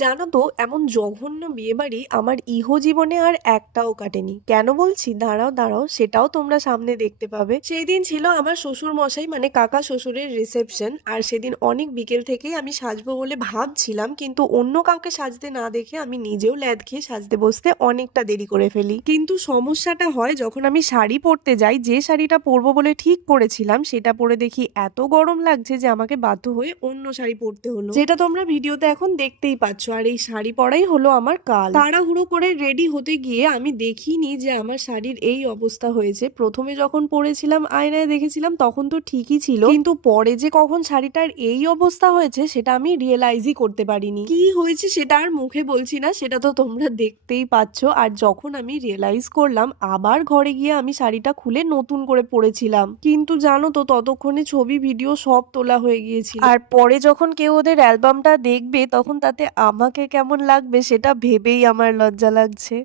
জানো তো, এমন জঘন্য বিয়েবাড়ি আমার ইহজীবনে আর একটাও কাটেনি। কেন বলছি? দাঁড়াও দাঁড়াও, সেটাও তোমরা সামনে দেখতে পাবে। সেই দিন ছিল আমার শ্বশুর মশাই মানে কাকা শ্বশুরের রিসেপশন, আর সেদিন অনেক বিকেল থেকেই আমি সাজবো বলে ভাবছিলাম, কিন্তু অন্য কাউকে সাজতে না দেখে আমি নিজেও ল্যাদ খেয়ে সাজতে বসতে অনেকটা দেরি করে ফেলি। কিন্তু সমস্যাটা হয় যখন আমি শাড়ি পরতে যাই। যে শাড়িটা পরবো বলে ঠিক করেছিলাম সেটা পরে দেখি এত গরম লাগছে যে আমাকে বাধ্য হয়ে অন্য শাড়ি পরতে হলো, যেটা তোমরা ভিডিওতে এখন দেখতেই পাচ্ছ। আর এই শাড়ি পরাই হলো আমার কাল। তাড়াহুড়ো করে রেডি হতে গিয়ে আমি দেখিনি যে আমার শাড়ির এই অবস্থা হয়েছে। প্রথমে যখন পরেছিলাম আয়নায় দেখেছিলাম তখন তো ঠিকই ছিল, কিন্তু পরে যে কখন শাড়িটার এই অবস্থা হয়েছে সেটা আমি রিয়েলাইজই করতে পারিনি। কি হয়েছে সেটা আর মুখে বলছি না, সেটা তো তোমরা দেখতেই পাচ্ছ। আর যখন আমি রিয়েলাইজ করলাম, আবার ঘরে গিয়ে আমি শাড়িটা খুলে নতুন করে পরেছিলাম। কিন্তু জানো তো, ততক্ষণে ছবি ভিডিও সব তোলা হয়ে গিয়েছিল। আর পরে যখন কেউ ওদের অ্যালবামটা দেখবে তখন তাতে আমাকে কেমন লাগবে সেটা ভেবেই আমার লজ্জা লাগছে।